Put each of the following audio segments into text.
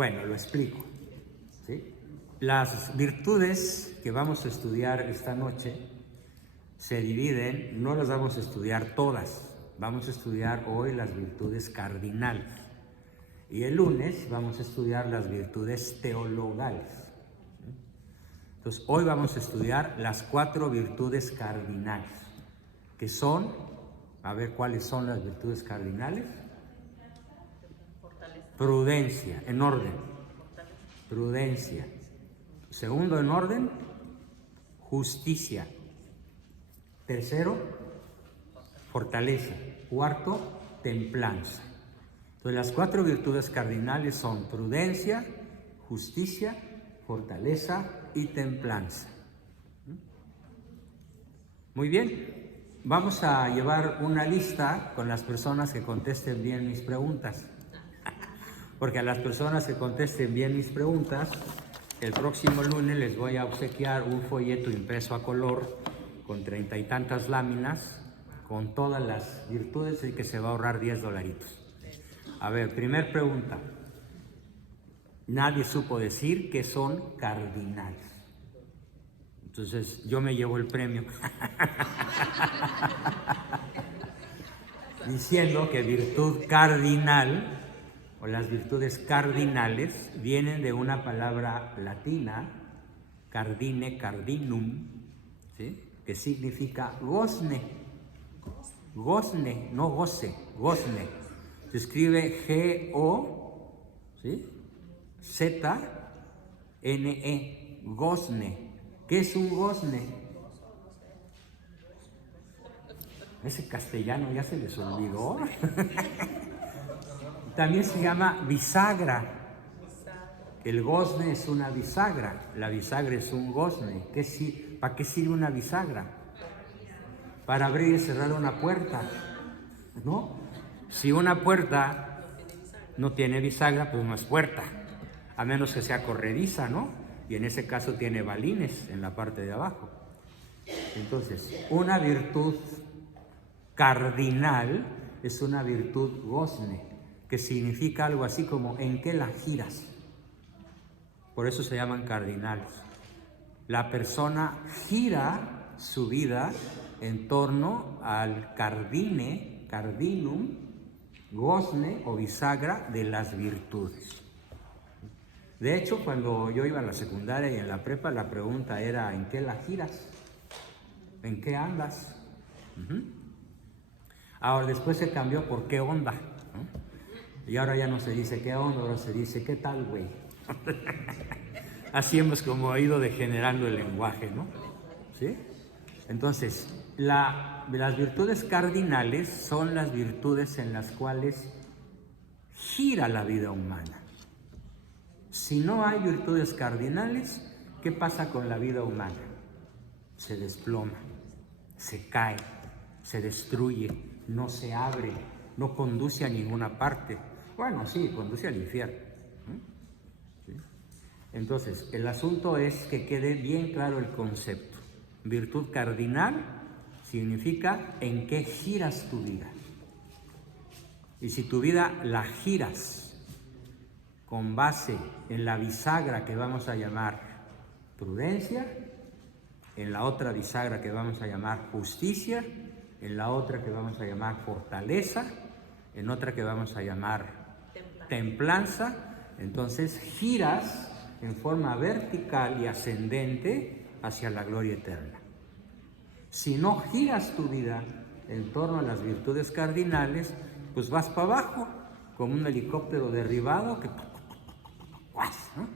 Bueno, lo explico, ¿sí? Las virtudes que vamos a estudiar esta noche se dividen, no las vamos a estudiar todas, vamos a estudiar hoy las virtudes cardinales y el lunes vamos a estudiar las virtudes teologales. Entonces, hoy vamos a estudiar las 4 virtudes cardinales, que son, a ver cuáles son las virtudes cardinales. Prudencia, en orden. Prudencia. Segundo en orden, justicia. Tercero, fortaleza. Cuarto, templanza. Entonces, las 4 virtudes cardinales son prudencia, justicia, fortaleza y templanza. Muy bien, vamos a llevar una lista con las personas que contesten bien mis preguntas. Porque a las personas que contesten bien mis preguntas, el próximo lunes les voy a obsequiar un folleto impreso a color con 30 y tantas láminas con todas las virtudes y que se va a ahorrar $10. A ver, primer pregunta. Nadie supo decir que son cardinales. Entonces yo me llevo el premio diciendo que virtud cardinal o las virtudes cardinales vienen de una palabra latina, cardine, cardinum, ¿sí? Que significa gozne. Gozne, no goce, gozne. Se escribe G-O, ¿sí? Z-N-E, gozne. ¿Qué es un gozne? Ese castellano ya se les olvidó. También se llama bisagra. El gozne es una bisagra. La bisagra es un gozne. ¿Para qué sirve una bisagra? Para abrir y cerrar una puerta, ¿no? Si una puerta no tiene bisagra, pues no es puerta, a menos que sea corrediza, ¿no? Y en ese caso tiene balines en la parte de abajo. Entonces, una virtud cardinal es una virtud gozne, que significa algo así como ¿en qué la giras? Por eso se llaman cardinales. La persona gira su vida en torno al cardine, cardinum, gozne o bisagra de las virtudes. De hecho, cuando yo iba a la secundaria y en la prepa, la pregunta era ¿en qué la giras? ¿En qué andas? Ahora, después se cambió por qué onda, ¿no? Y ahora ya no se dice qué onda, ahora se dice qué tal, güey. Así hemos como ido degenerando el lenguaje, ¿no? ¿Sí? Entonces, las virtudes cardinales son las virtudes en las cuales gira la vida humana. Si no hay virtudes cardinales, ¿qué pasa con la vida humana? Se desploma, se cae, se destruye, no se abre, no conduce a ninguna parte. Bueno, sí, conduce al infierno. ¿Sí? Entonces, el asunto es que quede bien claro el concepto. Virtud cardinal significa en qué giras tu vida. Y si tu vida la giras con base en la bisagra que vamos a llamar prudencia, en la otra bisagra que vamos a llamar justicia, en la otra que vamos a llamar fortaleza, en otra que vamos a llamar templanza, entonces giras en forma vertical y ascendente hacia la gloria eterna. Si no giras tu vida en torno a las virtudes cardinales, pues vas para abajo, como un helicóptero derribado, ¿no?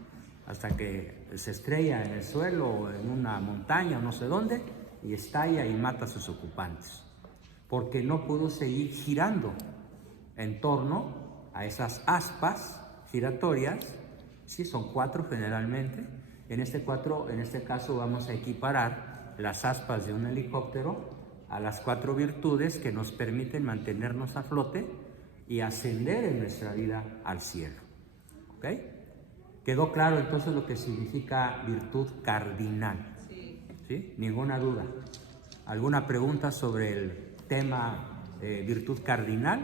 Hasta que se estrella en el suelo o en una montaña o no sé dónde y estalla y mata a sus ocupantes, porque no pudo seguir girando en torno a esas aspas giratorias. Sí, son 4 generalmente. En este caso vamos a equiparar las aspas de un helicóptero a las 4 virtudes que nos permiten mantenernos a flote y ascender en nuestra vida al cielo. ¿Ok? ¿Quedó claro entonces lo que significa virtud cardinal? ¿Sí? Ninguna duda. ¿Alguna pregunta sobre el tema virtud cardinal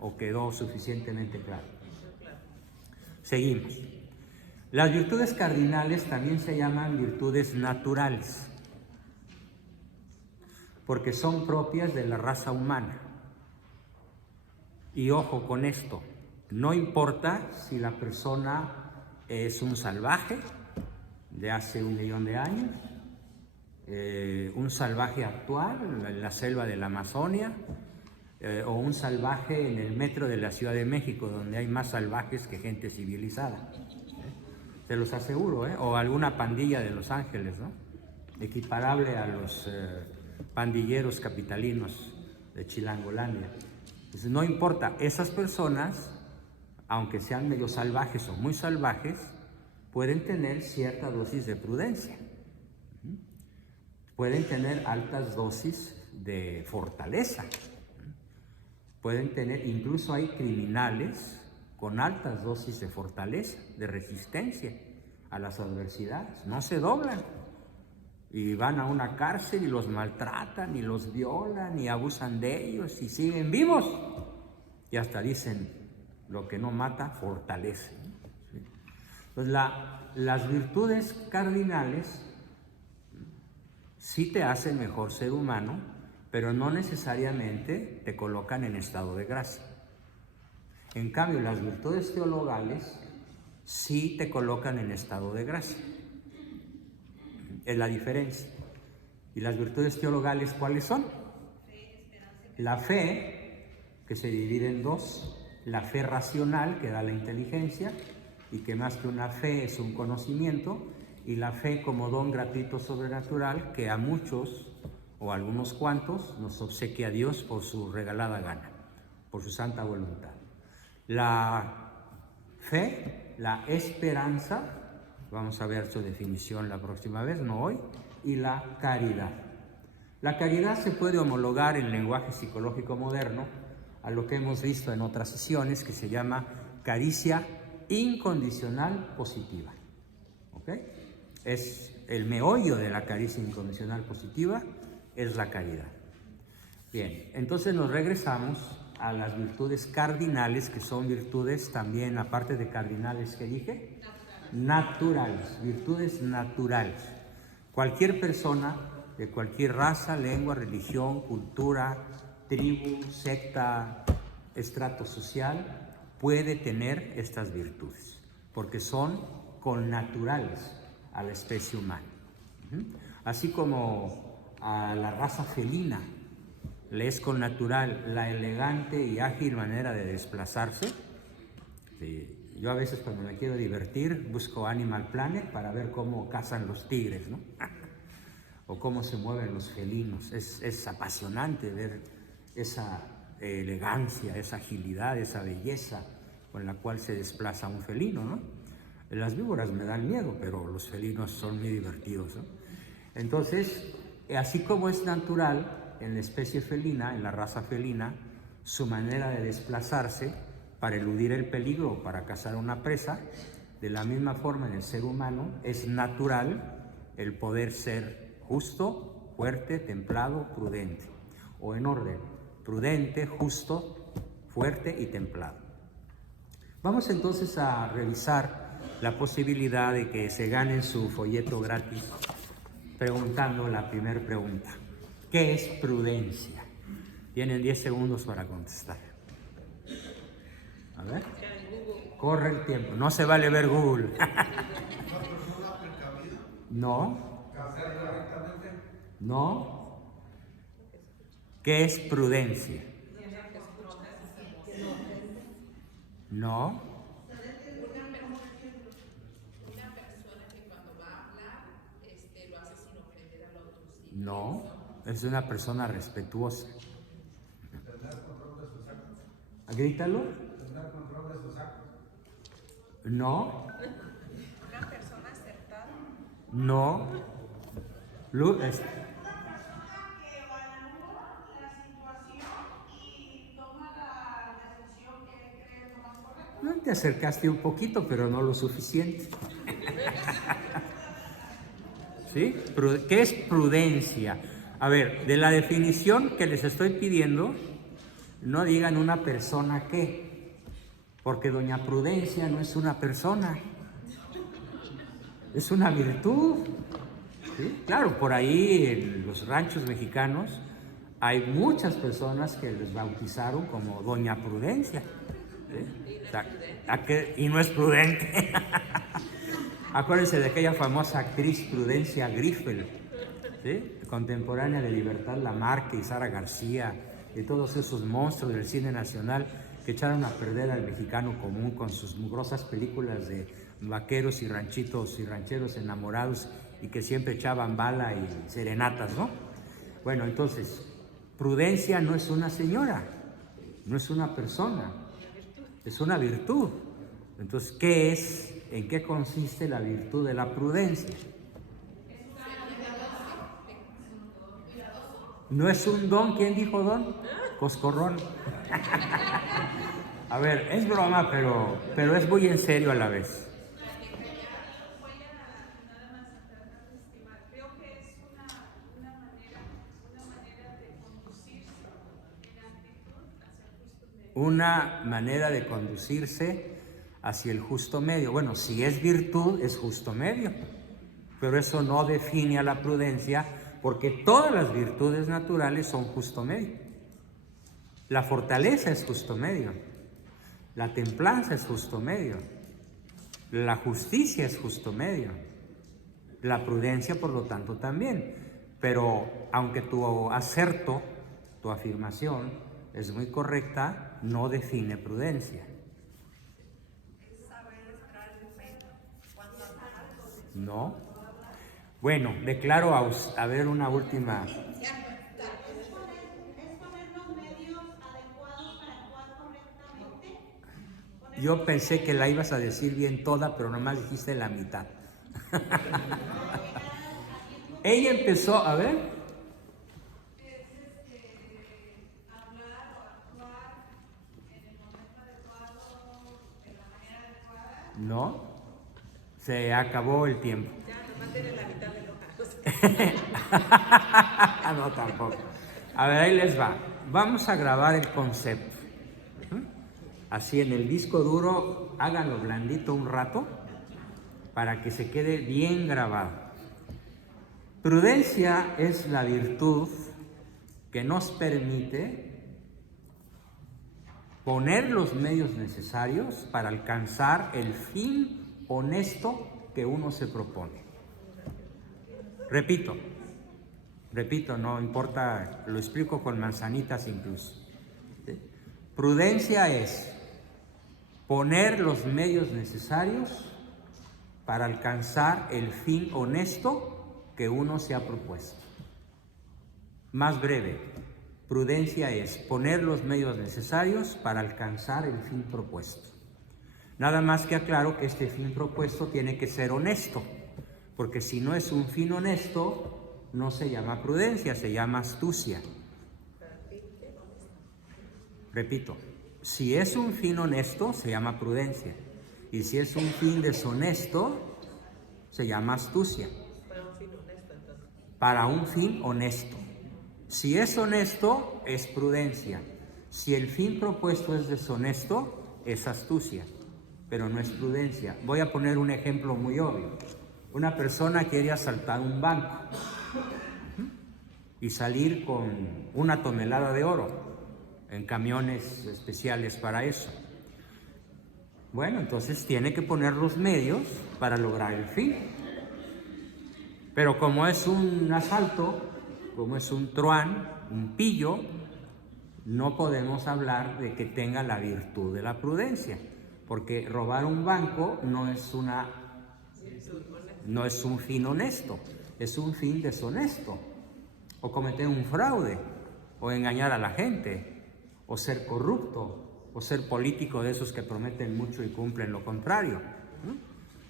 o quedó suficientemente claro? Seguimos. Las virtudes cardinales también se llaman virtudes naturales, porque son propias de la raza humana. Y ojo con esto, no importa si la persona es un salvaje de hace 1.000.000 de años, un salvaje actual en la selva de la Amazonia, o un salvaje en el metro de la Ciudad de México, donde hay más salvajes que gente civilizada. Te los aseguro, o alguna pandilla de Los Ángeles, ¿no? Equiparable a los pandilleros capitalinos de Chilangolandia. Entonces, no importa, esas personas, aunque sean medio salvajes o muy salvajes, pueden tener cierta dosis de prudencia. Pueden tener altas dosis de fortaleza. Pueden tener, incluso hay criminales con altas dosis de fortaleza, de resistencia a las adversidades. No se doblan y van a una cárcel y los maltratan y los violan y abusan de ellos y siguen vivos. Y hasta dicen, lo que no mata, fortalece. ¿Sí? Entonces, las virtudes cardinales sí te hacen mejor ser humano, pero no necesariamente te colocan en estado de gracia. En cambio, las virtudes teologales sí te colocan en estado de gracia. Es la diferencia. ¿Y las virtudes teologales cuáles son? La fe, que se divide en dos: la fe racional, que da la inteligencia, y que más que una fe es un conocimiento, y la fe como don gratuito sobrenatural, que a muchos o a algunos cuantos nos obsequia Dios por su regalada gana, por su santa voluntad. La fe, la esperanza, vamos a ver su definición la próxima vez, no hoy, y la caridad. La caridad se puede homologar en lenguaje psicológico moderno a lo que hemos visto en otras sesiones, que se llama caricia incondicional positiva. ¿Ok? Es el meollo de la caricia incondicional positiva, es la caridad. Bien, entonces nos regresamos a las virtudes cardinales, que son virtudes también, aparte de cardinales, ¿qué dije? Naturales, virtudes naturales. Cualquier persona de cualquier raza, lengua, religión, cultura, tribu, secta, estrato social, puede tener estas virtudes, porque son connaturales a la especie humana. Así como a la raza felina le es connatural la elegante y ágil manera de desplazarse. Yo a veces, cuando me quiero divertir, busco Animal Planet para ver cómo cazan los tigres, ¿no? O cómo se mueven los felinos. Es apasionante ver esa elegancia, esa agilidad, esa belleza con la cual se desplaza un felino, ¿no? Las víboras me dan miedo, pero los felinos son muy divertidos, ¿no? Entonces, así como es natural en la especie felina, en la raza felina, su manera de desplazarse para eludir el peligro o para cazar una presa, de la misma forma en el ser humano es natural el poder ser justo, fuerte, templado, prudente, o en orden: prudente, justo, fuerte y templado. Vamos entonces a revisar la posibilidad de que se ganen su folleto gratis preguntando la primera pregunta: ¿qué es prudencia? Tienen 10 segundos para contestar. A ver, corre el tiempo, no se vale ver Google. No. No. ¿Qué es prudencia? No. No, es una persona respetuosa. Grítalo. ¿Tener control de sus actos? No. ¿Una persona acertada? No. Una persona que evalúa la situación y toma la decisión que cree lo más correcta. No, te acercaste un poquito, pero no lo suficiente. ¿Sí? ¿Qué es prudencia? A ver, de la definición que les estoy pidiendo, no digan una persona que, porque doña Prudencia no es una persona. es una virtud. ¿Sí? Claro, por ahí en los ranchos mexicanos hay muchas personas que les bautizaron como Doña Prudencia. ¿Sí? O sea, y no es prudente. Acuérdense de aquella famosa actriz Prudencia Griffel, ¿sí? Contemporánea de Libertad Lamarque y Sara García, y todos esos monstruos del cine nacional que echaron a perder al mexicano común con sus mugrosas películas de vaqueros y ranchitos y rancheros enamorados y que siempre echaban bala y serenatas, ¿no? Bueno, entonces, Prudencia no es una señora, no es una persona, es una virtud. Entonces, ¿qué es? ¿En qué consiste la virtud de la prudencia? No es un don. ¿Quién dijo don? Coscorrón. A ver, es broma, pero es muy en serio a la vez. Una manera de conducirse hacia el justo medio. Bueno, si es virtud, es justo medio, pero eso no define a la prudencia, porque todas las virtudes naturales son justo medio. La fortaleza es justo medio, la templanza es justo medio, la justicia es justo medio, la prudencia por lo tanto también. Pero aunque tu acerto, tu afirmación es muy correcta, no define prudencia. No. Bueno, declaro a ver una última. Yo pensé que la ibas a decir bien toda, pero nomás dijiste la mitad. Ella empezó, a ver. No, se acabó el tiempo. Ya, nomás tiene la mitad de hoja. No, tampoco. A ver, ahí les va. Vamos a grabar el concepto. Así en el disco duro, háganlo blandito un rato para que se quede bien grabado. Prudencia es la virtud que nos permite poner los medios necesarios para alcanzar el fin honesto que uno se propone. Repito, no importa, lo explico con manzanitas incluso. ¿Sí? Prudencia es poner los medios necesarios para alcanzar el fin honesto que uno se ha propuesto. Más breve, prudencia es poner los medios necesarios para alcanzar el fin propuesto. Nada más que aclaro que este fin propuesto tiene que ser honesto, porque si no es un fin honesto, no se llama prudencia, se llama astucia. Repito, si es un fin honesto, se llama prudencia, y si es un fin deshonesto, se llama astucia. Para un fin honesto, entonces. Para un fin honesto. Si es honesto, es prudencia. Si el fin propuesto es deshonesto, es astucia, pero no es prudencia. Voy a poner un ejemplo muy obvio. Una persona quiere asaltar un banco y salir con 1 tonelada de oro en camiones especiales para eso. Bueno, entonces tiene que poner los medios para lograr el fin. Pero como es un asalto, como es un truán, un pillo, no podemos hablar de que tenga la virtud de la prudencia, porque robar un banco no es un fin honesto, es un fin deshonesto, o cometer un fraude, o engañar a la gente, o ser corrupto, o ser político de esos que prometen mucho y cumplen lo contrario.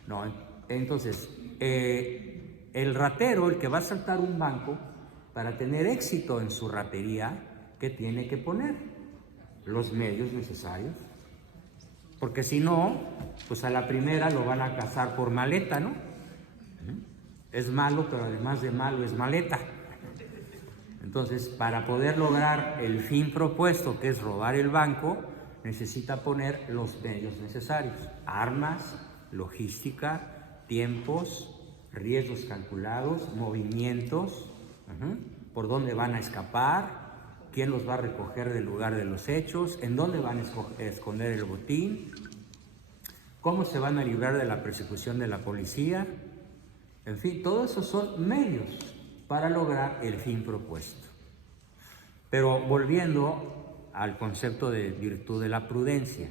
No, entonces, el ratero, el que va a asaltar un banco, para tener éxito en su ratería, ¿qué tiene que poner? Los medios necesarios. Porque si no, pues a la primera lo van a cazar por maleta, ¿no? Es malo, pero además de malo es maleta. Entonces, para poder lograr el fin propuesto, que es robar el banco, necesita poner los medios necesarios: armas, logística, tiempos, riesgos calculados, movimientos, por dónde van a escapar, quién los va a recoger del lugar de los hechos, en dónde van a esconder el botín, cómo se van a librar de la persecución de la policía. En fin, todos esos son medios para lograr el fin propuesto. Pero volviendo al concepto de virtud de la prudencia,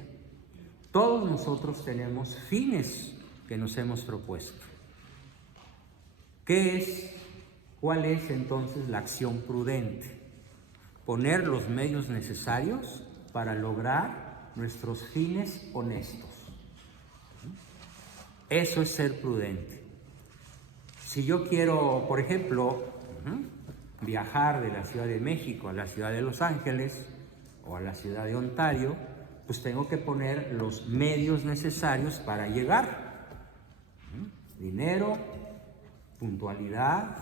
todos nosotros tenemos fines que nos hemos propuesto. ¿Cuál es entonces la acción prudente? Poner los medios necesarios para lograr nuestros fines honestos. Eso es ser prudente. Si yo quiero, por ejemplo, viajar de la Ciudad de México a la Ciudad de Los Ángeles o a la Ciudad de Ontario, pues tengo que poner los medios necesarios para llegar. Dinero, puntualidad,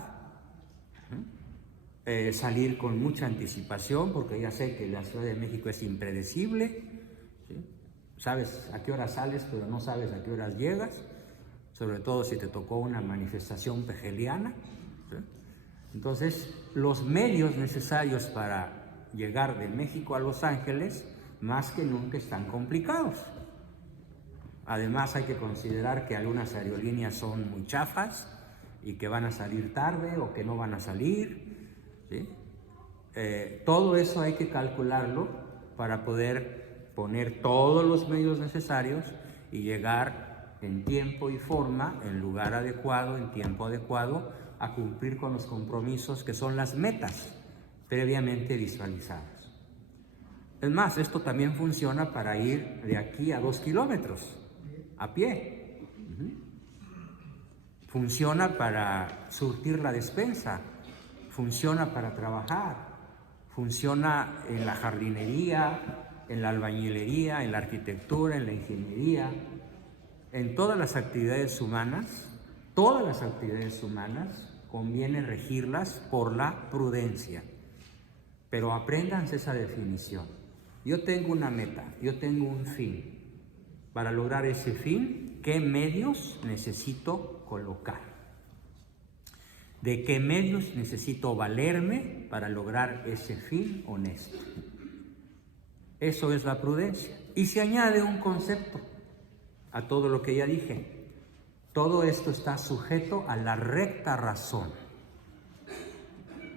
salir con mucha anticipación, porque ya sé que la Ciudad de México es impredecible, ¿sí? Sabes a qué hora sales, pero no sabes a qué horas llegas, sobre todo si te tocó una manifestación pegeliana, ¿sí? Entonces, los medios necesarios para llegar de México a Los Ángeles, más que nunca están complicados. Además, hay que considerar que algunas aerolíneas son muy chafas y que van a salir tarde o que no van a salir, ¿sí? Todo eso hay que calcularlo para poder poner todos los medios necesarios y llegar en tiempo y forma, en lugar adecuado, en tiempo adecuado, a cumplir con los compromisos que son las metas previamente visualizadas. Es más, esto también funciona para ir de aquí a 2 kilómetros a pie. Funciona para surtir la despensa, funciona para trabajar, funciona en la jardinería, en la albañilería, en la arquitectura, en la ingeniería, en todas las actividades humanas conviene regirlas por la prudencia. Pero apréndanse esa definición. Yo tengo una meta, yo tengo un fin. Para lograr ese fin, ¿qué medios necesito colocar? ¿De qué medios necesito valerme para lograr ese fin honesto? Eso es la prudencia. Y se añade un concepto a todo lo que ya dije. Todo esto está sujeto a la recta razón,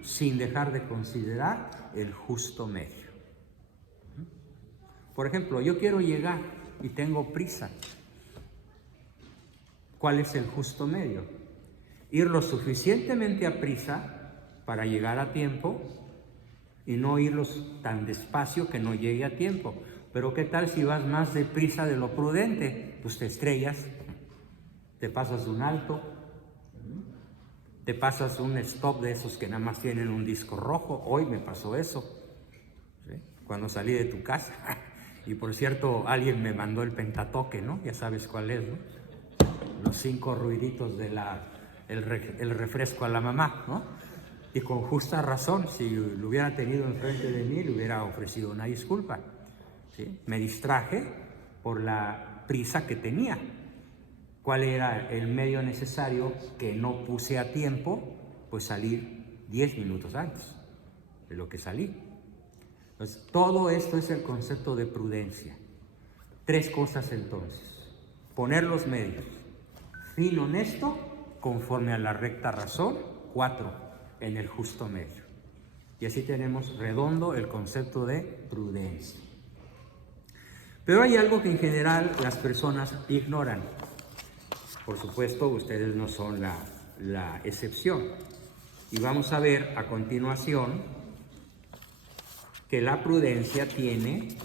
sin dejar de considerar el justo medio. Por ejemplo, yo quiero llegar y tengo prisa. ¿Cuál es el justo medio? Ir lo suficientemente a prisa para llegar a tiempo y no irlos tan despacio que no llegue a tiempo. Pero ¿qué tal si vas más deprisa de lo prudente? Pues te estrellas, te pasas un alto, te pasas un stop de esos que nada más tienen un disco rojo. Hoy me pasó eso, ¿sí? Cuando salí de tu casa. Y por cierto, alguien me mandó el pentatoque, ¿no? Ya sabes cuál es, ¿no? Los 5 ruiditos el refresco a la mamá, ¿no? Y con justa razón, si lo hubiera tenido enfrente de mí, le hubiera ofrecido una disculpa, ¿sí? Me distraje por la prisa que tenía. ¿Cuál era el medio necesario que no puse a tiempo? Pues salir 10 minutos antes de lo que salí. Entonces, todo esto es el concepto de prudencia. 3 cosas entonces. Poner los medios. Fin honesto, conforme a la recta razón. 4, en el justo medio. Y así tenemos redondo el concepto de prudencia. Pero hay algo que en general las personas ignoran. Por supuesto, ustedes no son la excepción. Y vamos a ver a continuación que la prudencia tiene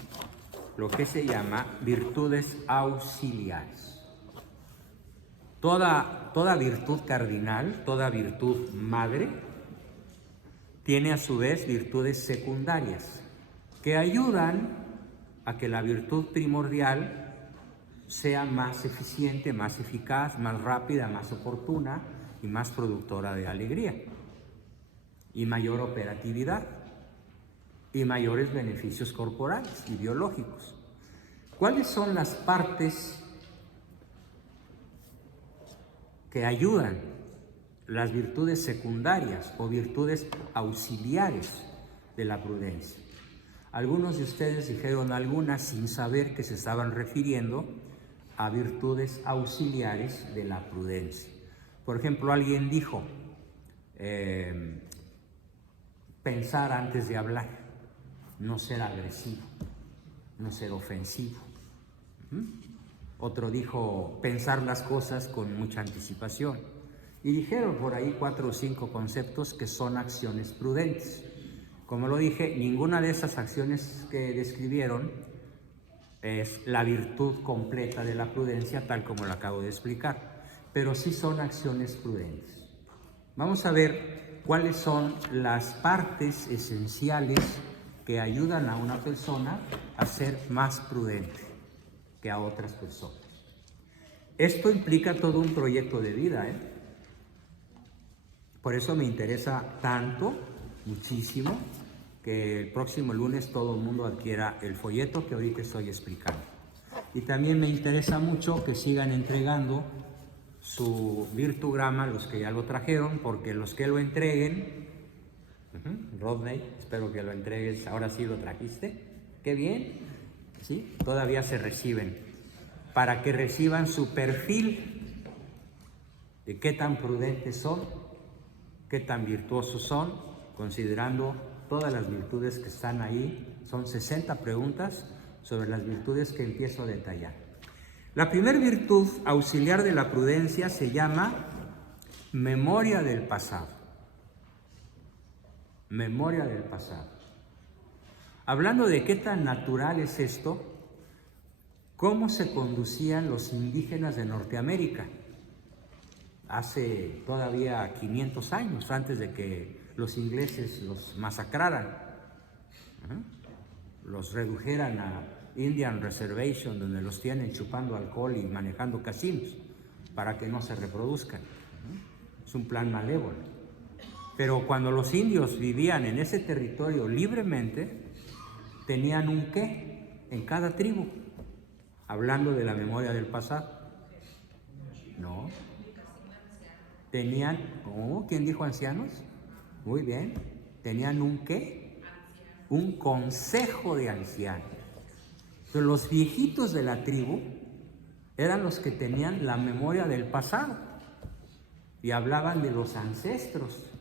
lo que se llama virtudes auxiliares. Toda virtud cardinal, toda virtud madre, tiene a su vez virtudes secundarias que ayudan a que la virtud primordial sea más eficiente, más eficaz, más rápida, más oportuna y más productora de alegría y mayor operatividad y mayores beneficios corporales y biológicos. ¿Cuáles son las partes que ayudan, las virtudes secundarias o virtudes auxiliares de la prudencia. Algunos de ustedes dijeron algunas sin saber que se estaban refiriendo a virtudes auxiliares de la prudencia. Por ejemplo, alguien dijo, pensar antes de hablar, no ser agresivo, no ser ofensivo. Otro dijo, pensar las cosas con mucha anticipación. Y dijeron por ahí 4 o 5 conceptos que son acciones prudentes. Como lo dije, ninguna de esas acciones que describieron es la virtud completa de la prudencia, tal como lo acabo de explicar, pero sí son acciones prudentes. Vamos a ver cuáles son las partes esenciales que ayudan a una persona a ser más prudente que a otras personas. Esto implica todo un proyecto de vida, Por eso me interesa tanto, muchísimo, que el próximo lunes todo el mundo adquiera el folleto que ahorita estoy explicando. Y también me interesa mucho que sigan entregando su virtugrama, los que ya lo trajeron, porque los que lo entreguen, Rodney, espero que lo entregues, ahora sí lo trajiste, qué bien, ¿sí? Todavía se reciben, para que reciban su perfil de qué tan prudentes son, qué tan virtuosos son, considerando todas las virtudes que están ahí. Son 60 preguntas sobre las virtudes que empiezo a detallar. La primera virtud auxiliar de la prudencia se llama memoria del pasado. Memoria del pasado. Hablando de qué tan natural es esto, ¿cómo se conducían los indígenas de Norteamérica? Hace todavía 500 años, antes de que los ingleses los masacraran, los redujeran a Indian Reservation, donde los tienen chupando alcohol y manejando casinos para que no se reproduzcan. Es un plan malévolo. Pero cuando los indios vivían en ese territorio libremente, tenían un qué en cada tribu, hablando de la memoria del pasado. No. Tenían, ¿quién dijo ancianos? Muy bien. Tenían un qué, un consejo de ancianos. Entonces, los viejitos de la tribu eran los que tenían la memoria del pasado y hablaban de los ancestros.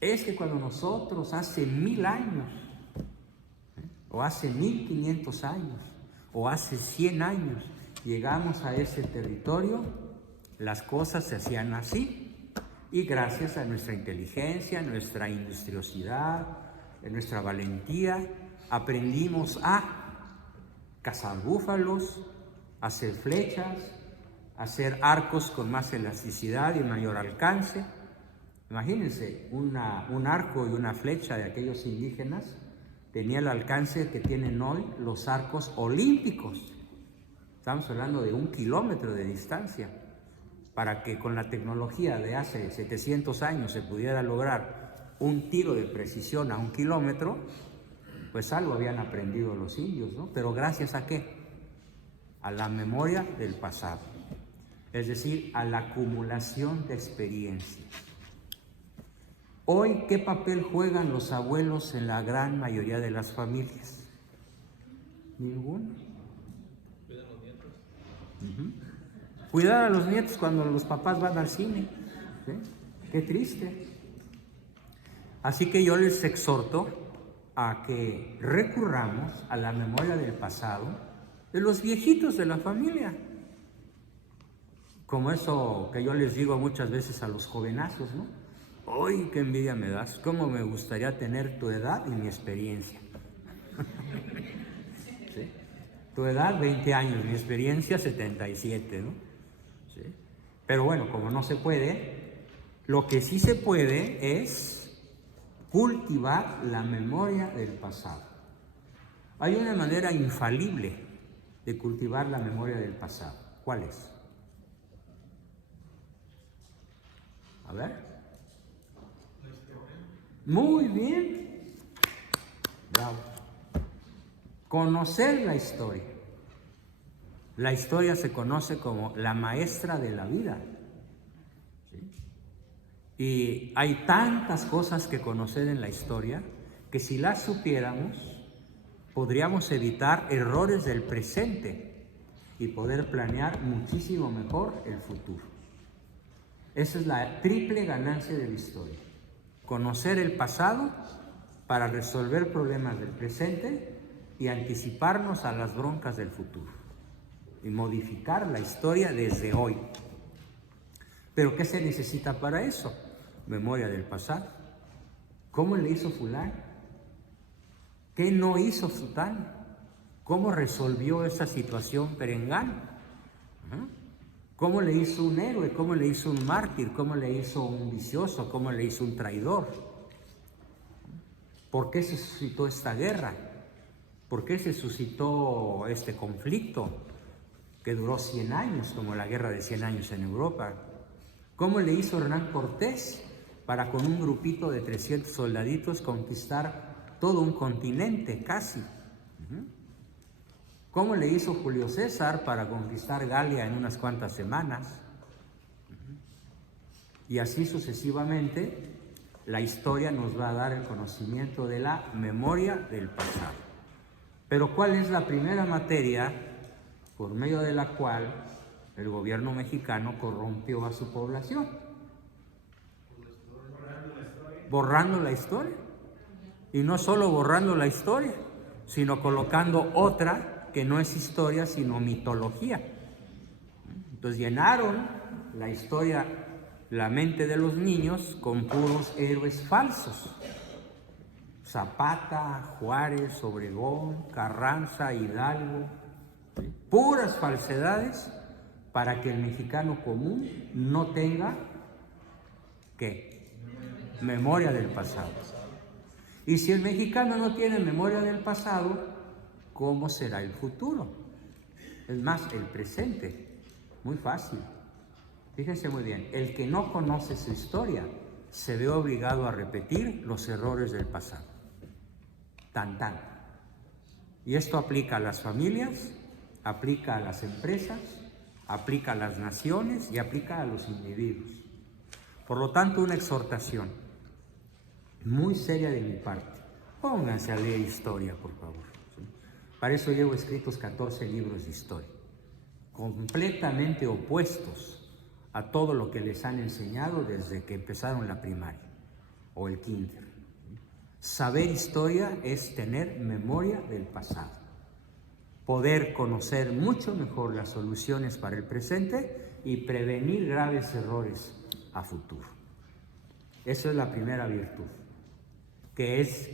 Es que cuando nosotros hace 1000 años, o hace 1500 años, o hace 100 años, llegamos a ese territorio, las cosas se hacían así. Y gracias a nuestra inteligencia, nuestra industriosidad, nuestra valentía, aprendimos a cazar búfalos, a hacer flechas, a hacer arcos con más elasticidad y mayor alcance. Imagínense, un arco y una flecha de aquellos indígenas tenía el alcance que tienen hoy los arcos olímpicos. Estamos hablando de 1 kilómetro de distancia. Para que con la tecnología de hace 700 años se pudiera lograr un tiro de precisión a 1 kilómetro, pues algo habían aprendido los indios, ¿no? Pero ¿gracias a qué? A la memoria del pasado, es decir, a la acumulación de experiencias. Hoy, ¿qué papel juegan los abuelos en la gran mayoría de las familias? Ninguno. ¿Cuidan los nietos? Cuidar a los nietos cuando los papás van al cine, ¿sí? Qué triste. Así que yo les exhorto a que recurramos a la memoria del pasado de los viejitos de la familia. Como eso que yo les digo muchas veces a los jovenazos, ¿no? ¡Ay, qué envidia me das! ¿Cómo me gustaría tener tu edad y mi experiencia? ¿Sí? Tu edad, 20 años, mi experiencia, 77, ¿no? ¿Sí? Pero bueno, como no se puede, lo que sí se puede es cultivar la memoria del pasado. Hay una manera infalible de cultivar la memoria del pasado. ¿Cuál es? A ver. Muy bien. Bravo. Conocer la historia. La historia se conoce como la maestra de la vida. ¿sí? Y hay tantas cosas que conocer en la historia que si las supiéramos, podríamos evitar errores del presente y poder planear muchísimo mejor el futuro. Esa es la triple ganancia de la historia. Conocer el pasado para resolver problemas del presente y anticiparnos a las broncas del futuro. Y modificar la historia desde hoy. ¿Pero qué se necesita para eso? Memoria del pasado. ¿Cómo le hizo fulano? ¿Qué no hizo sutano? ¿Cómo resolvió esa situación perengana? ¿Cómo le hizo un héroe? ¿Cómo le hizo un mártir? ¿Cómo le hizo un vicioso? ¿Cómo le hizo un traidor? ¿Por qué se suscitó esta guerra? ¿Por qué se suscitó este conflicto que duró 100 años, como la guerra de 100 años en Europa? ¿Cómo le hizo Hernán Cortés para con un grupito de 300 soldaditos conquistar todo un continente casi? ¿Cómo le hizo Julio César para conquistar Galia en unas cuantas semanas? Y así sucesivamente, la historia nos va a dar el conocimiento de la memoria del pasado. Pero ¿cuál es la primera materia por medio de la cual el gobierno mexicano corrompió a su población? Borrando la historia. Y no solo borrando la historia, sino colocando otra que no es historia, sino mitología. Entonces llenaron la historia, la mente de los niños con puros héroes falsos. Zapata, Juárez, Obregón, Carranza, Hidalgo, ¿sí? Puras falsedades para que el mexicano común no tenga, ¿qué? Memoria del pasado. Y si el mexicano no tiene memoria del pasado, ¿cómo será el futuro? Es más, el presente. Muy fácil. Fíjense muy bien, el que no conoce su historia se ve obligado a repetir los errores del pasado. Tan, tan. Y esto aplica a las familias, aplica a las empresas, aplica a las naciones y aplica a los individuos. Por lo tanto, una exhortación muy seria de mi parte. Pónganse a leer historia, por favor. ¿Sí? Para eso llevo escritos 14 libros de historia, completamente opuestos a todo lo que les han enseñado desde que empezaron la primaria o el kinder. Saber historia es tener memoria del pasado, poder conocer mucho mejor las soluciones para el presente y prevenir graves errores a futuro. Esa es la primera virtud, que es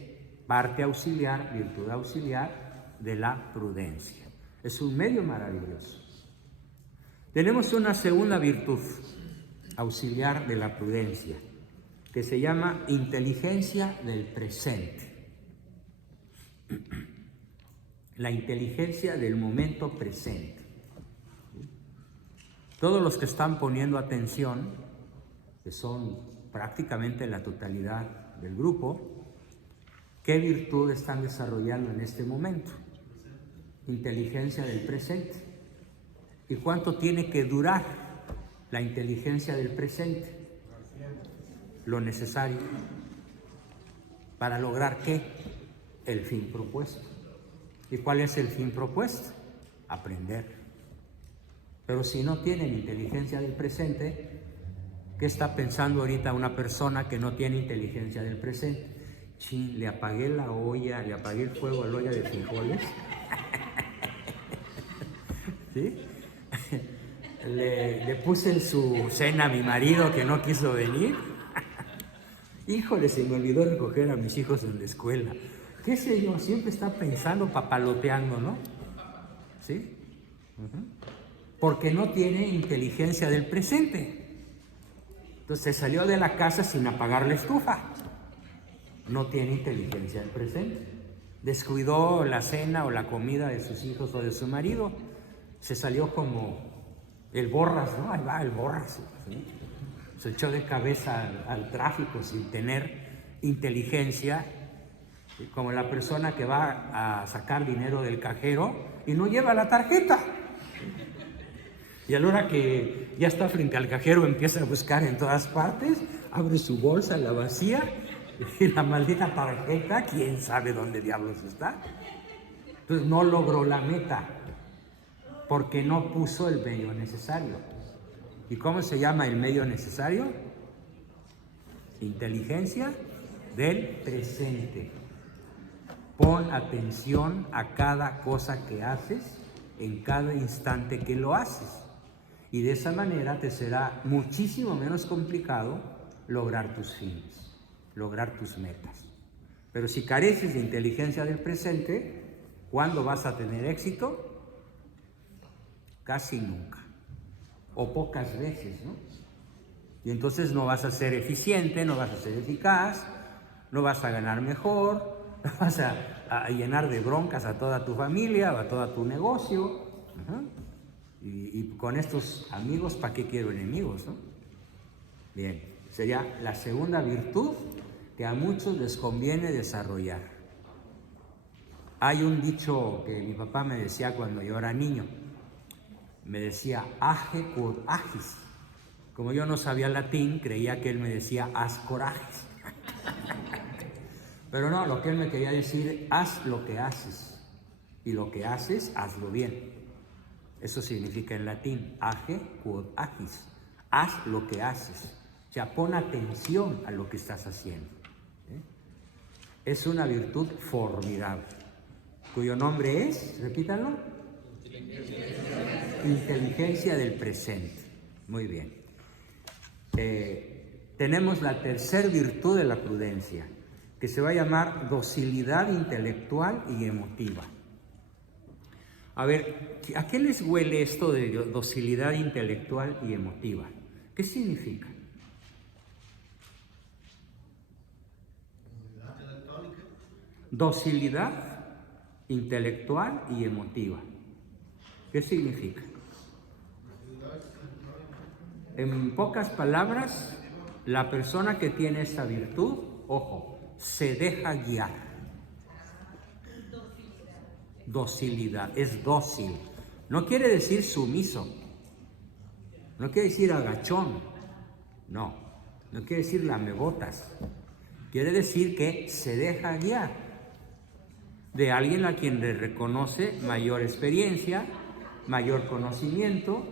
parte auxiliar, virtud auxiliar de la prudencia. Es un medio maravilloso. Tenemos una segunda virtud auxiliar de la prudencia, que se llama inteligencia del presente. La inteligencia del momento presente. Todos los que están poniendo atención, que son prácticamente la totalidad del grupo, ¿qué virtud están desarrollando en este momento? Inteligencia del presente. ¿Y cuánto tiene que durar la inteligencia del presente? Lo necesario. ¿Para lograr qué? El fin propuesto. ¿Y cuál es el fin propuesto? Aprender. Pero si no tienen inteligencia del presente, ¿qué está pensando ahorita una persona que no tiene inteligencia del presente? Chin, le apagué la olla, le apagué el fuego a la olla de frijoles. ¿Sí? Le puse en su cena a mi marido que no quiso venir. Híjole, se me olvidó recoger a mis hijos en la escuela. ¿Qué sé yo? Siempre está pensando, papaloteando, ¿no? ¿Sí? Porque no tiene inteligencia del presente. Entonces salió de la casa sin apagar la estufa. No tiene inteligencia del presente. Descuidó la cena o la comida de sus hijos o de su marido. Se salió como el Borras, ¿no? Ahí va el Borras, ¿sí? Se echó de cabeza al tráfico sin tener inteligencia, ¿sí? Como la persona que va a sacar dinero del cajero y no lleva la tarjeta. Y a la hora que ya está frente al cajero empieza a buscar en todas partes, abre su bolsa, la vacía, y la maldita tarjeta, quién sabe dónde diablos está. Entonces no logró la meta, porque no puso el medio necesario. ¿Y cómo se llama el medio necesario? Inteligencia del presente. Pon atención a cada cosa que haces en cada instante que lo haces. Y de esa manera te será muchísimo menos complicado lograr tus fines, lograr tus metas. Pero si careces de inteligencia del presente, ¿cuándo vas a tener éxito? Casi nunca. O pocas veces, ¿no? Y entonces no vas a ser eficiente, no vas a ser eficaz, no vas a ganar mejor, no vas a llenar de broncas a toda tu familia o a todo tu negocio. Y con estos amigos, ¿para qué quiero enemigos, no? Bien, sería la segunda virtud que a muchos les conviene desarrollar. Hay un dicho que mi papá me decía cuando yo era niño. Me decía, age quod agis. Como yo no sabía latín, creía que él me decía, haz corajes. Pero no, lo que él me quería decir, haz lo que haces. Y lo que haces, hazlo bien. Eso significa en latín, age quod agis. Haz lo que haces. O sea, pon atención a lo que estás haciendo. Es una virtud formidable, cuyo nombre es, repítanlo, inteligencia del presente. Muy bien. Tenemos la tercera virtud de la prudencia, que se va a llamar docilidad intelectual y emotiva. A ver, ¿a qué les huele esto de docilidad intelectual y emotiva? ¿Qué significa? Docilidad intelectual y emotiva. ¿Qué significa? En pocas palabras, la persona que tiene esa virtud, ojo, se deja guiar. Docilidad, es dócil. No quiere decir sumiso, no quiere decir agachón, no quiere decir lamebotas. Quiere decir que se deja guiar de alguien a quien le reconoce mayor experiencia, mayor conocimiento,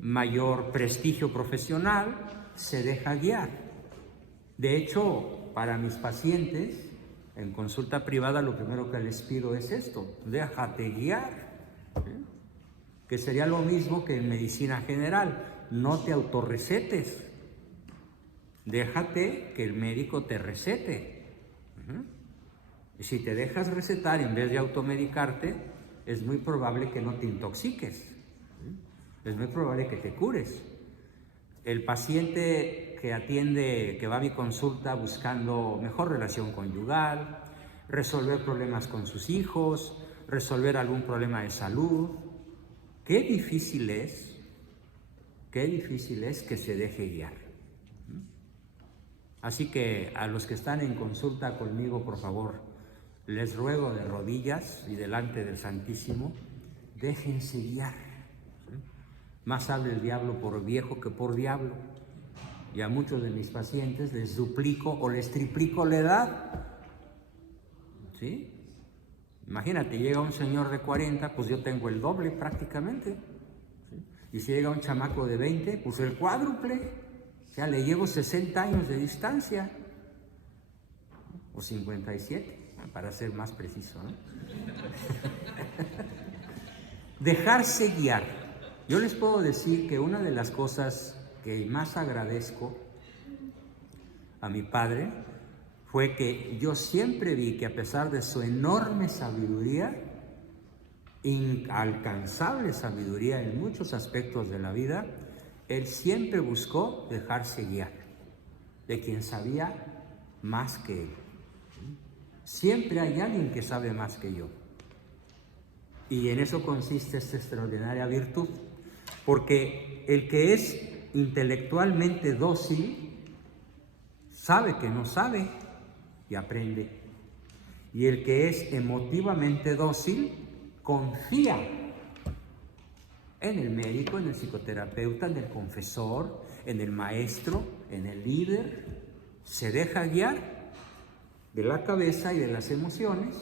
mayor prestigio profesional, se deja guiar. De hecho, para mis pacientes, en consulta privada, lo primero que les pido es esto, déjate guiar, que sería lo mismo que en medicina general, no te autorrecetes, déjate que el médico te recete. Y si te dejas recetar en vez de automedicarte, es muy probable que no te intoxiques, es muy probable que te cures. El paciente que atiende, que va a mi consulta buscando mejor relación conyugal, resolver problemas con sus hijos, resolver algún problema de salud, qué difícil es que se deje guiar. Así que a los que están en consulta conmigo, por favor, les ruego de rodillas y delante del Santísimo, déjense guiar. Más habla el diablo por viejo que por diablo. Y a muchos de mis pacientes les duplico o les triplico la edad. ¿Sí? Imagínate, llega un señor de 40, pues yo tengo el doble prácticamente. ¿Sí? Y si llega un chamaco de 20, pues el cuádruple. O sea, le llevo 60 años de distancia. O 57, para ser más preciso, ¿no? Dejarse guiar. Yo les puedo decir que una de las cosas que más agradezco a mi padre fue que yo siempre vi que a pesar de su enorme sabiduría, inalcanzable sabiduría en muchos aspectos de la vida, él siempre buscó dejarse guiar de quien sabía más que él. Siempre hay alguien que sabe más que yo. Y en eso consiste esta extraordinaria virtud. Porque el que es intelectualmente dócil sabe que no sabe y aprende. Y el que es emotivamente dócil confía En el médico, en el psicoterapeuta, en el confesor, en el maestro, en el líder. Se deja guiar de la cabeza y de las emociones,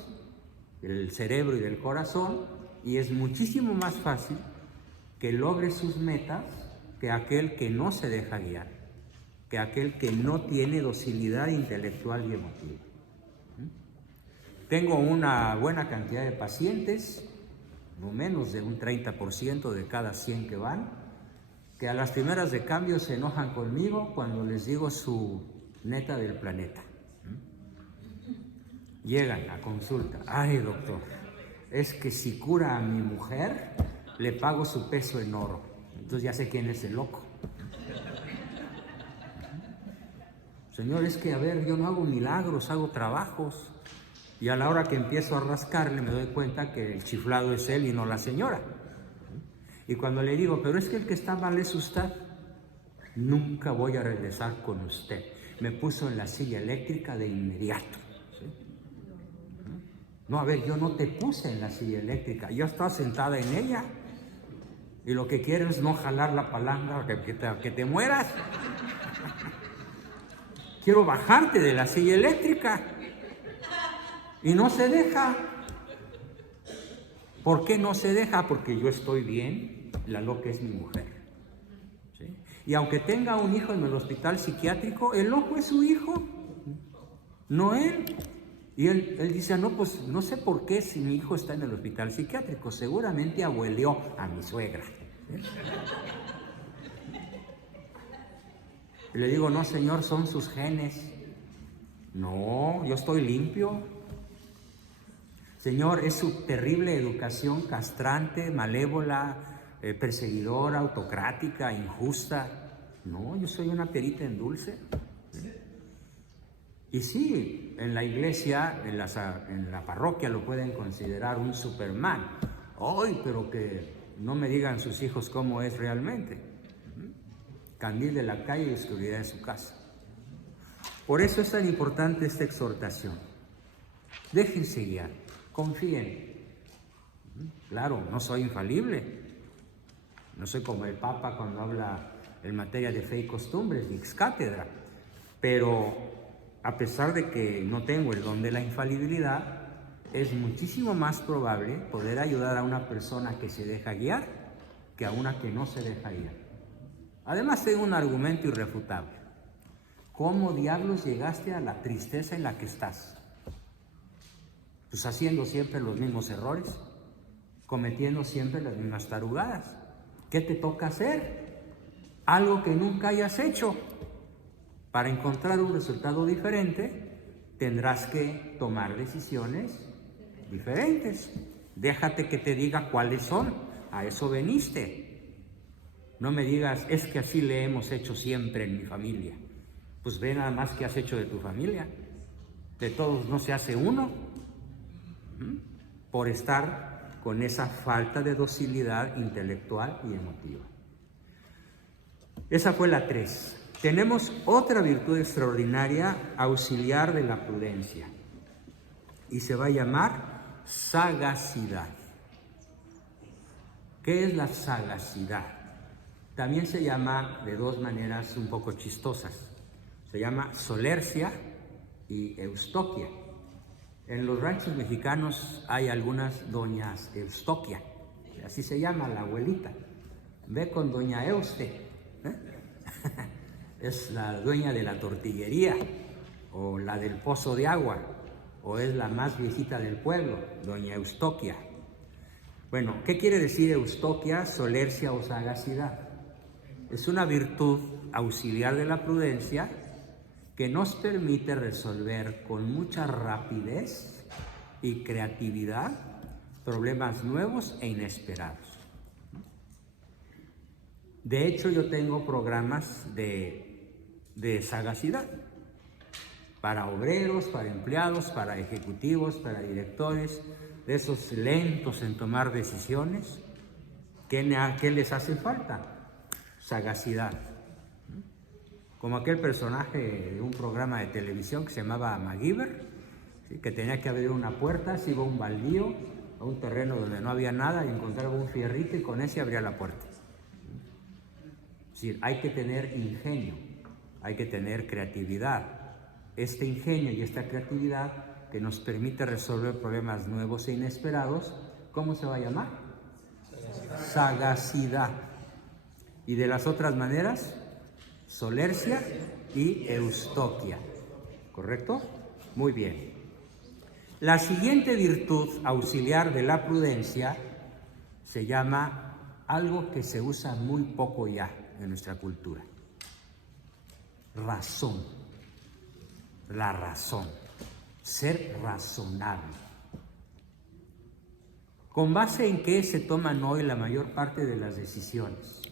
del cerebro y del corazón, y es muchísimo más fácil que logre sus metas que aquel que no se deja guiar, que aquel que no tiene docilidad intelectual y emotiva. Tengo una buena cantidad de pacientes, no menos de un 30% de cada 100 que van, que a las primeras de cambio se enojan conmigo cuando les digo su neta del planeta. Llegan a consulta: ay, doctor, es que si cura a mi mujer, le pago su peso en oro. Entonces ya sé quién es el loco. Señor, es que a ver, yo no hago milagros, hago trabajos. Y a la hora que empiezo a rascarle me doy cuenta que el chiflado es él y no la señora. Y cuando le digo: pero es que el que está mal es usted, nunca voy a regresar con usted. Me puso en la silla eléctrica de inmediato. ¿Sí? No, a ver, yo no te puse en la silla eléctrica, yo estaba sentada en ella. Y lo que quiero es no jalar la palanca, que te mueras. Quiero bajarte de la silla eléctrica. Y no se deja. ¿Por qué no se deja? Porque yo estoy bien, la loca es mi mujer. ¿Sí? Y aunque tenga un hijo en el hospital psiquiátrico, el loco es su hijo, no él. Y él dice: no, pues no sé por qué si mi hijo está en el hospital psiquiátrico, seguramente abueleó a mi suegra. ¿Sí? Y le digo: no, señor, son sus genes. No, yo estoy limpio. Señor, es su terrible educación castrante, malévola, perseguidora, autocrática, injusta. No, yo soy una perita en dulce. Y sí, en la iglesia, en la parroquia lo pueden considerar un Superman. ¡Ay, pero que no me digan sus hijos cómo es realmente! Candil de la calle y oscuridad de su casa. Por eso es tan importante esta exhortación. Déjense guiar, confíen. Claro, no soy infalible. No soy como el Papa cuando habla en materia de fe y costumbres, ex cátedra. Pero a pesar de que no tengo el don de la infalibilidad, es muchísimo más probable poder ayudar a una persona que se deja guiar que a una que no se deja guiar. Además, tengo un argumento irrefutable. ¿Cómo diablos llegaste a la tristeza en la que estás? Pues haciendo siempre los mismos errores, cometiendo siempre las mismas tarugadas. ¿Qué te toca hacer? Algo que nunca hayas hecho. Para encontrar un resultado diferente, tendrás que tomar decisiones diferentes. Déjate que te diga cuáles son. A eso veniste. No me digas: es que así le hemos hecho siempre en mi familia. Pues ve nada más qué has hecho de tu familia. De todos no se hace uno. Por estar con esa falta de docilidad intelectual y emotiva. Esa fue la 3. Tenemos otra virtud extraordinaria, auxiliar de la prudencia, y se va a llamar sagacidad. ¿Qué es la sagacidad? También se llama de dos maneras un poco chistosas. Se llama solercia y eustoquia. En los ranchos mexicanos hay algunas doñas Eustoquia, así se llama la abuelita. Ve con doña Euste, es la dueña de la tortillería, o la del pozo de agua, o es la más viejita del pueblo, doña Eustoquia. Bueno, ¿qué quiere decir eustoquia, solercia o sagacidad? Es una virtud auxiliar de la prudencia que nos permite resolver con mucha rapidez y creatividad problemas nuevos e inesperados. De hecho, yo tengo programas de sagacidad para obreros, para empleados, para ejecutivos, para directores, de esos lentos en tomar decisiones. ¿Qué les hace falta? Sagacidad. Como aquel personaje de un programa de televisión que se llamaba MacGyver, ¿sí? Que tenía que abrir una puerta, se iba a un baldío a un terreno donde no había nada y encontraba un fierrito y con ese abría la puerta. Es decir, hay que tener ingenio, hay que tener creatividad. Este ingenio y esta creatividad que nos permite resolver problemas nuevos e inesperados, ¿cómo se va a llamar? Sagacidad. Y de las otras maneras, solercia y eustoquia. ¿Correcto? Muy bien. La siguiente virtud auxiliar de la prudencia se llama algo que se usa muy poco ya en nuestra cultura: razón. La razón. Ser razonable. ¿Con base en qué se toman hoy la mayor parte de las decisiones?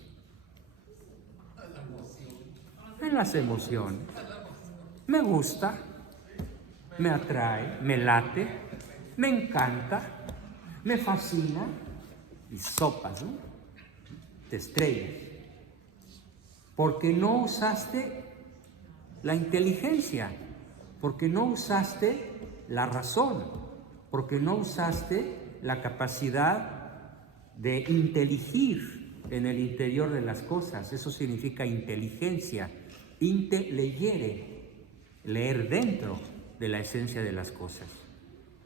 En las emociones. Me gusta, me atrae, me late, me encanta, me fascina, y sopas, ¿no? Te estrellas. Porque no usaste la inteligencia, porque no usaste la razón, porque no usaste la capacidad de inteligir en el interior de las cosas. Eso significa inteligencia. Inte leyere, leer dentro de la esencia de las cosas.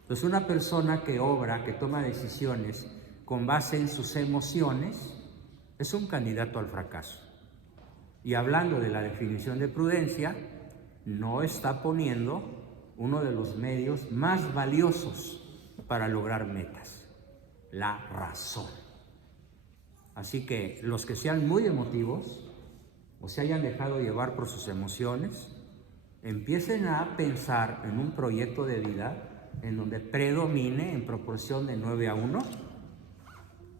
Entonces, una persona que obra, que toma decisiones con base en sus emociones, es un candidato al fracaso. Y hablando de la definición de prudencia, no está poniendo uno de los medios más valiosos para lograr metas: la razón. Así que los que sean muy emotivos o se hayan dejado llevar por sus emociones, empiecen a pensar en un proyecto de vida en donde predomine en proporción de 9-1,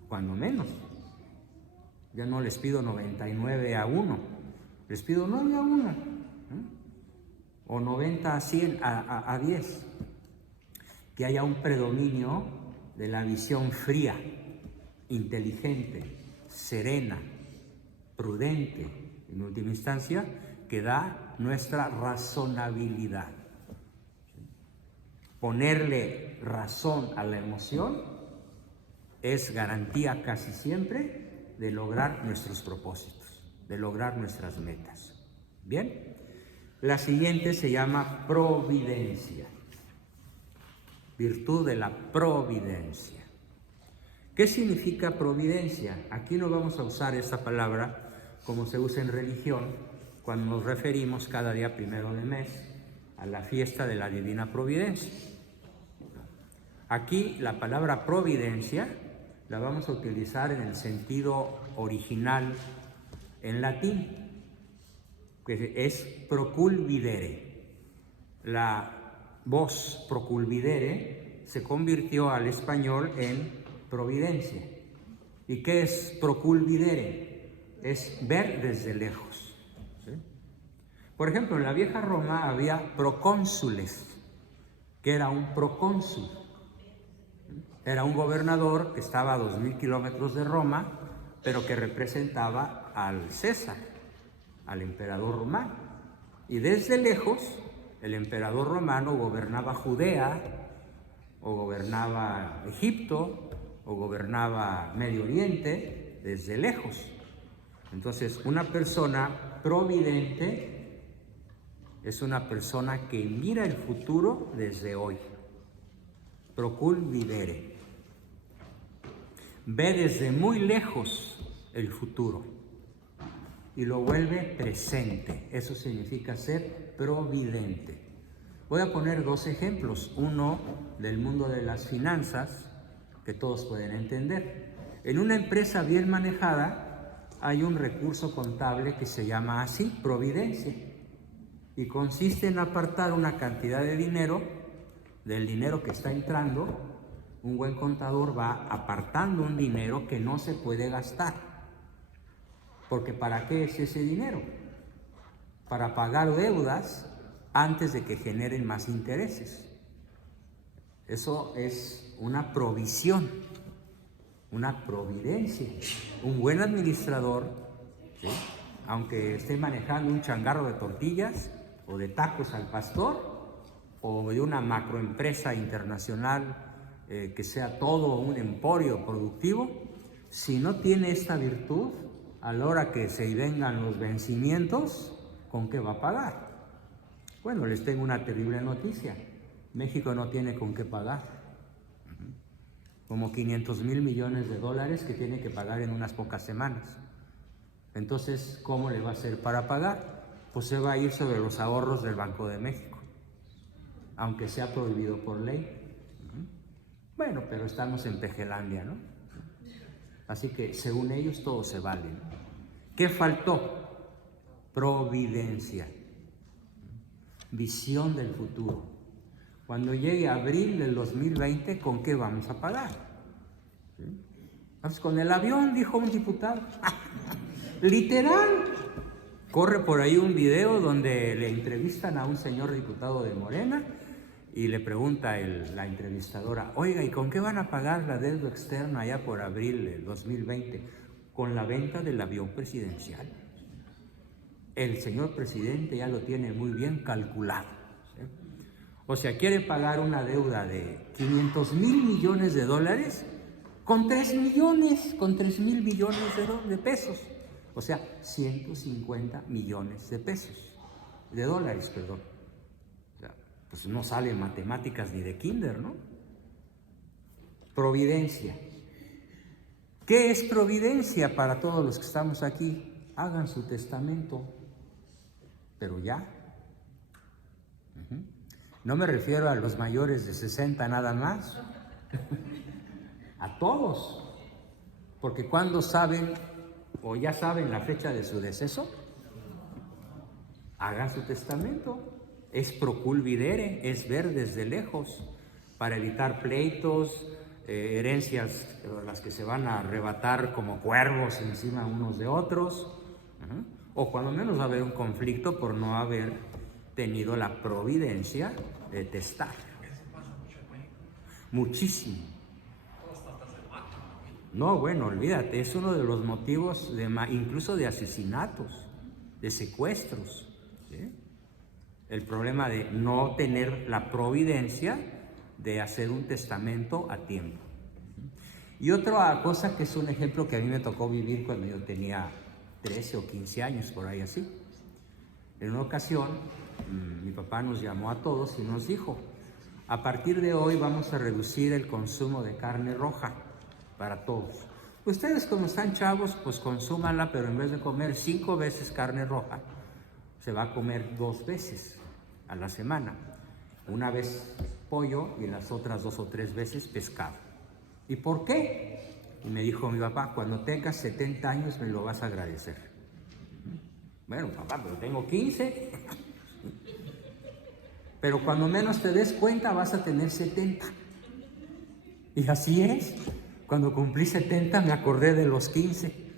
cuando menos. Ya no les pido 99-1, les pido 9-1, ¿eh? O 90-100 a 10. Que haya un predominio de la visión fría, inteligente, serena, prudente, en última instancia, que da nuestra razonabilidad. Ponerle razón a la emoción es garantía casi siempre de lograr nuestros propósitos, de lograr nuestras metas. Bien, la siguiente se llama providencia. Virtud de la providencia. ¿Qué significa providencia? Aquí no vamos a usar esa palabra como se usa en religión cuando nos referimos cada día 1 de mes a la fiesta de la Divina Providencia. Aquí la palabra providencia la vamos a utilizar en el sentido original en latín, que es proculvidere. La voz proculvidere se convirtió al español en providencia. ¿Y qué es proculvidere? Es ver desde lejos, ¿sí? Por ejemplo, en la vieja Roma había procónsules, que era un procónsul. Era un gobernador que estaba a 2000 kilómetros de Roma, pero que representaba al César, al emperador romano. Y desde lejos, el emperador romano gobernaba Judea, o gobernaba Egipto, o gobernaba Medio Oriente, desde lejos. Entonces, una persona providente es una persona que mira el futuro desde hoy. Proculvidere. Ve desde muy lejos el futuro y lo vuelve presente. Eso significa ser providente. Voy a poner 2 ejemplos. Uno del mundo de las finanzas, que todos pueden entender. En una empresa bien manejada, hay un recurso contable que se llama así, providencia, y consiste en apartar una cantidad de dinero del dinero que está entrando. Un buen contador va apartando un dinero que no se puede gastar, porque ¿para qué es ese dinero? Para pagar deudas antes de que generen más intereses. Eso es una provisión, una providencia. Un buen administrador, ¿sí?, aunque esté manejando un changarro de tortillas o de tacos al pastor o de una macroempresa internacional que sea todo un emporio productivo, si no tiene esta virtud, a la hora que se vengan los vencimientos, ¿con qué va a pagar? Bueno, les tengo una terrible noticia. México no tiene con qué pagar. Como 500,000 millones de dólares que tiene que pagar en unas pocas semanas. Entonces, ¿cómo le va a hacer para pagar? Pues se va a ir sobre los ahorros del Banco de México, aunque sea prohibido por ley. Bueno, pero estamos en Pejelandia, ¿no? Así que, según ellos, todo se vale, ¿no? ¿Qué faltó? Providencia, visión del futuro. Cuando llegue abril del 2020, ¿con qué vamos a pagar? ¿Sí? Pues con el avión, dijo un diputado. Literal. Corre por ahí un video donde le entrevistan a un señor diputado de Morena y le pregunta la entrevistadora, oiga, ¿y con qué van a pagar la deuda externa allá por abril del 2020? Con la venta del avión presidencial. El señor presidente ya lo tiene muy bien calculado. ¿Sí? O sea, quiere pagar una deuda de 500,000 millones de dólares con 3 mil millones de pesos. O sea, 150 millones de pesos, de dólares, perdón. O sea, pues no salen matemáticas ni de kinder, ¿no? Providencia. ¿Qué es providencia para todos los que estamos aquí? Hagan su testamento, pero ya. No me refiero a los mayores de 60 nada más, a todos, porque cuando saben o ya saben la fecha de su deceso, hagan su testamento. Es procul videre, es ver desde lejos, para evitar pleitos, herencias las que se van a arrebatar como cuervos encima unos de otros, o cuando menos va a haber un conflicto por no haber tenido la providencia de testar. Muchísimo. No, bueno, olvídate, es uno de los motivos incluso de asesinatos, de secuestros, ¿sí? El problema de no tener la providencia de hacer un testamento a tiempo. Y otra cosa que es un ejemplo que a mí me tocó vivir cuando yo tenía 13 o 15 años, por ahí así. En una ocasión, mi papá nos llamó a todos y nos dijo, a partir de hoy vamos a reducir el consumo de carne roja para todos. Ustedes como están chavos, pues consúmanla, pero en vez de comer 5 veces carne roja, se va a comer 2 veces a la semana. Una vez pollo y las otras 2 o 3 veces pescado. ¿Y por qué? Y me dijo mi papá, cuando tengas 70 años me lo vas a agradecer. Bueno, papá, pero tengo 15. Pero cuando menos te des cuenta vas a tener 70. Y así es. Cuando cumplí 70 me acordé de los 15.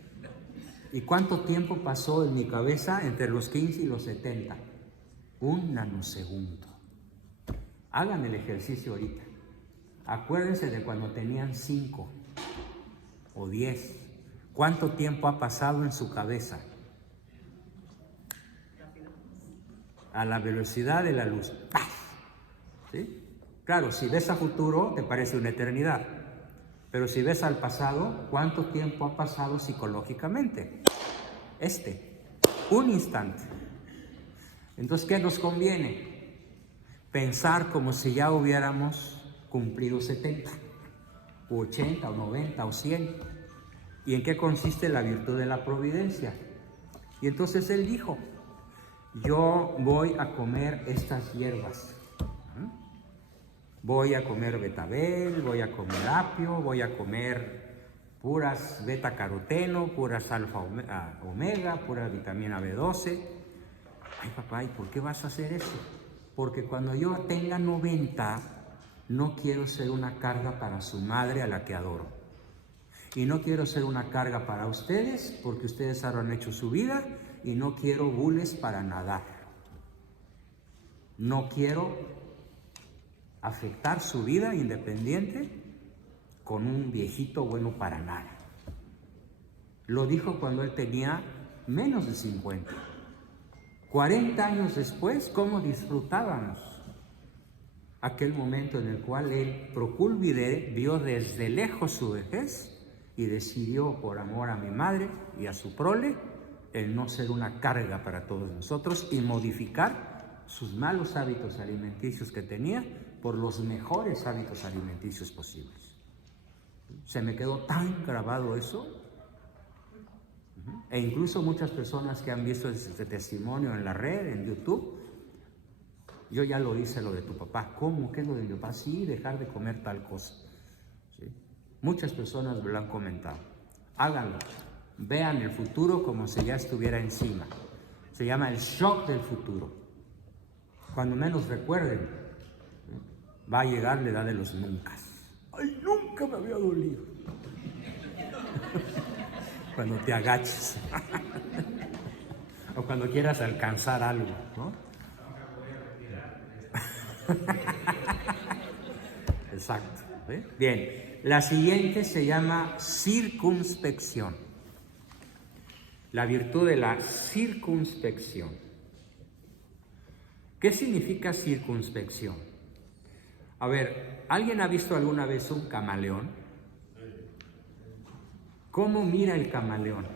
¿Y cuánto tiempo pasó en mi cabeza entre los 15 y los 70? Un nanosegundo. Hagan el ejercicio ahorita. Acuérdense de cuando tenían 5 o 10. ¿Cuánto tiempo ha pasado en su cabeza? A la velocidad de la luz. ¡Paf! ¿Sí? Claro, si ves a futuro te parece una eternidad. Pero si ves al pasado, ¿cuánto tiempo ha pasado psicológicamente? Un instante. Entonces, ¿qué nos conviene? Pensar como si ya hubiéramos cumplido 70, o 80, o 90, o 100. ¿Y en qué consiste la virtud de la providencia? Y entonces él dijo, yo voy a comer estas hierbas. Voy a comer betabel, voy a comer apio, voy a comer puras beta-caroteno, puras alfa-omega, pura vitamina B12. Ay, papá, ¿y por qué vas a hacer eso? Porque cuando yo tenga 90, no quiero ser una carga para su madre a la que adoro. Y no quiero ser una carga para ustedes, porque ustedes habrán hecho su vida, y no quiero bules para nadar. No quiero afectar su vida independiente con un viejito bueno para nada. Lo dijo cuando él tenía menos de 50. 40 años después, ¿cómo disfrutábamos? aquel momento en el cual él, Procúlvide, vio desde lejos su vejez y decidió, por amor a mi madre y a su prole, el no ser una carga para todos nosotros y modificar sus malos hábitos alimenticios que tenía por los mejores hábitos alimenticios posibles. Se me quedó tan grabado eso. E incluso muchas personas que han visto este testimonio en la red, en YouTube, yo ya lo hice lo de tu papá. ¿Cómo? ¿Qué es lo de mi papá? Sí, dejar de comer tal cosa. ¿Sí? Muchas personas me lo han comentado. Háganlo. Vean el futuro como si ya estuviera encima. Se llama el shock del futuro. Cuando menos recuerden, va a llegar la edad de los nunca. ¡Ay, nunca me había dolido! Cuando te agaches. O cuando quieras alcanzar algo, ¿no? Exacto. ¿Sí? Bien, la siguiente se llama circunspección. La virtud de la circunspección. ¿Qué significa circunspección? A ver, ¿alguien ha visto alguna vez un camaleón? ¿Cómo mira el camaleón?